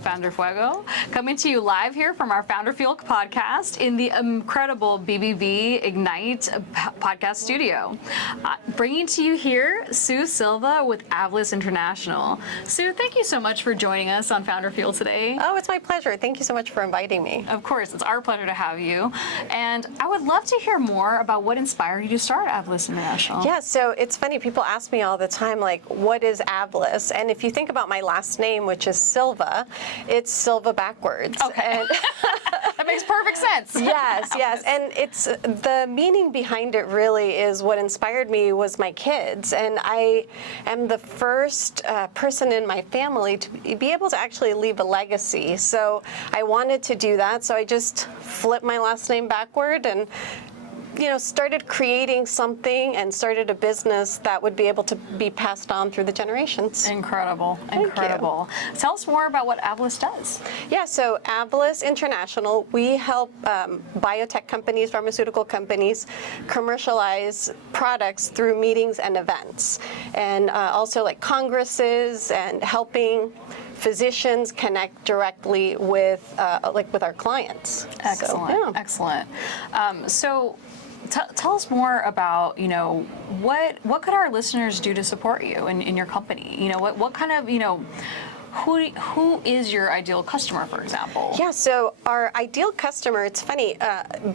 of FounderFuego, coming to you live here from our FounderFuego podcast in the incredible BBB Ignite podcast studio. Bringing to you here, Sue Silva with Avlis International. Sue, thank you so much for joining us on FounderFuego today. Oh, it's my pleasure. Thank you so much for inviting me. Of course, it's our pleasure to have you. And I would love to hear more about what inspired you to start Avlis International. Yeah, so it's funny. People ask me all the time, like, what is Avlis? And if you think about my last name, which is Silva, it's Silva backwards. Okay. And that makes perfect sense. Yes, yes. And it's the meaning behind it really is what inspired me was my kids. And I am the first person in my family to be able to actually leave a legacy. So I wanted to do that. So I just flipped my last name backward and started creating something and started a business that would be able to be passed on through the generations. Incredible, incredible. Tell us more about what Avlis does. Yeah, so Avlis International, we help biotech companies, pharmaceutical companies commercialize products through meetings and events, and also like congresses and helping physicians connect directly with our clients. Excellent, so, yeah. Excellent. So tell us more about, what could our listeners do to support you in your company? What kind of, who is your ideal customer, for example? Yeah, so our ideal customer, it's funny,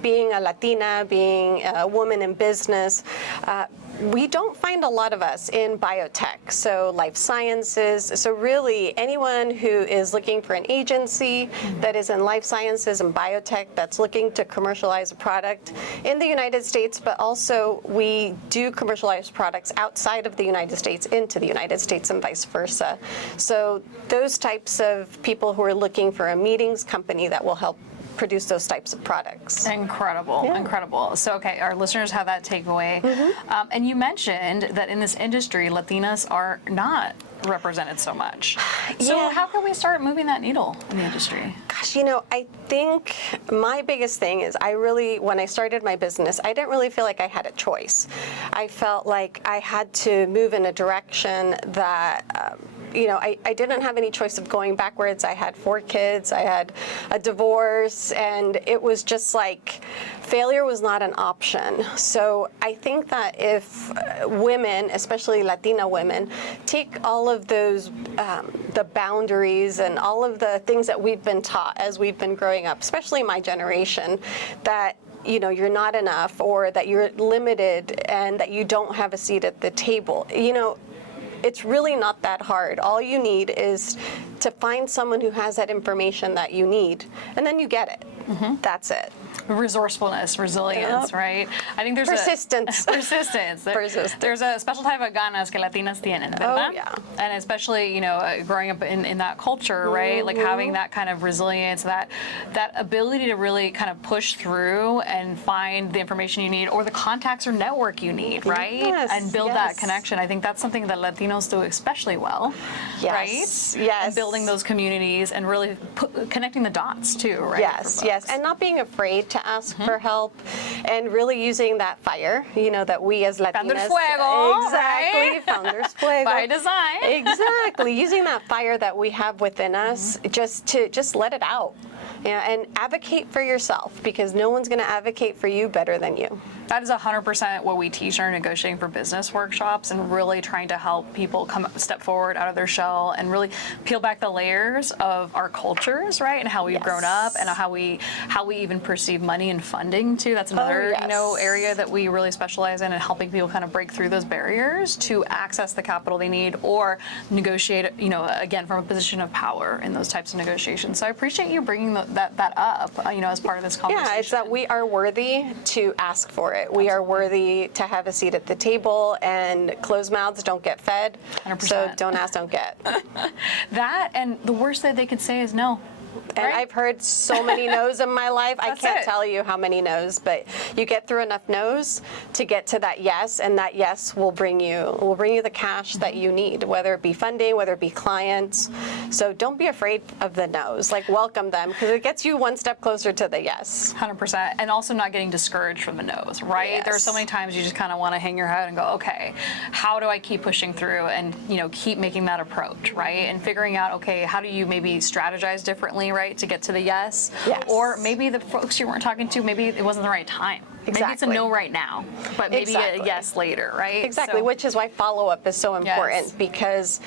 being a Latina, being a woman in business, we don't find a lot of us in biotech, so life sciences. So really anyone who is looking for an agency that is in life sciences and biotech that's looking to commercialize a product in the United States, but also we do commercialize products outside of the United States into the United States and vice versa. So those types of people who are looking for a meetings company that will help produce those types of products. Incredible, yeah. Incredible. So, okay, our listeners have that takeaway. And you mentioned that in this industry, Latinas are not represented so much. So how can we start moving that needle in the industry? Gosh, I think my biggest thing is when I started my business, I didn't really feel like I had a choice. I felt like I had to move in a direction that I didn't have any choice of going backwards. I had 4 kids, I had a divorce, and it was just like failure was not an option. So I think that if women, especially Latina women, take all of those, the boundaries and all of the things that we've been taught as we've been growing up, especially my generation, that you're not enough or that you're limited and that you don't have a seat at the table. It's really not that hard. All you need is to find someone who has that information that you need, and then you get it. That's it. Resourcefulness, resilience, right? I think there's persistence. Persistence. There's a special type of ganas que Latinas tienen, ¿verdad? Oh, yeah. And especially, growing up in that culture, right? Like having that kind of resilience, that ability to really kind of push through and find the information you need or the contacts or network you need, right? Yes, and build that connection. I think that's something that Latinos do especially well, right? Yes. And building those communities and really connecting the dots too, right? Yes. And not being afraid to ask for help and really using that fire, that we as Latinas. FounderFuego. Exactly. Right? FounderFuego. By design. Exactly. Using that fire that we have within us just let it out. And advocate for yourself, because no one's going to advocate for you better than you. That is 100% what we teach in our negotiating for business workshops, and really trying to help people step forward out of their shell and really peel back the layers of our cultures, right? And how we've grown up and how we even perceive money and funding too. That's another area that we really specialize in, and helping people kind of break through those barriers to access the capital they need or negotiate, again, from a position of power in those types of negotiations. So I appreciate you bringing that up, as part of this conversation. Yeah, it's that we are worthy to ask for it. We are worthy to have a seat at the table, and closed mouths don't get fed. 100%. So don't ask, don't get. That, and the worst that they could say is no. And I've heard so many no's in my life. I can't tell you how many no's, but you get through enough no's to get to that yes, and that yes will bring you the cash that you need, whether it be funding, whether it be clients. So don't be afraid of the no's. Like, welcome them, because it gets you one step closer to the yes. 100%. And also not getting discouraged from the no's, right? Yes. There are so many times you just kind of want to hang your head and go, okay, how do I keep pushing through and, keep making that approach, right? And figuring out, okay, how do you maybe strategize differently, right, to get to the yes? Yes. Or maybe the folks you weren't talking to, maybe it wasn't the right time. Exactly. Maybe it's a no right now, but maybe a yes later, right? Exactly, So, which is why follow-up is so important, Yes. because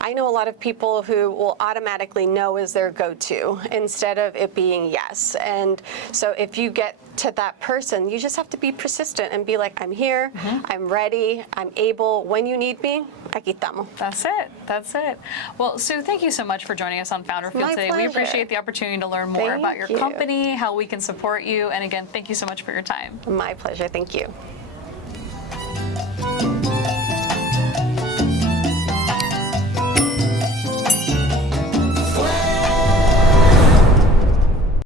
I know a lot of people who will automatically no as their go-to instead of it being yes. And so if you get to that person, you just have to be persistent and be like, I'm here, I'm ready, I'm able. When you need me, aquí estamos. That's it. That's it. Well, Sue, thank you so much for joining us on FounderFuego My today. We pleasure. appreciate the opportunity to learn more about your Thank you. company, how we can support you. And again, thank you so much for your time. My pleasure, thank you.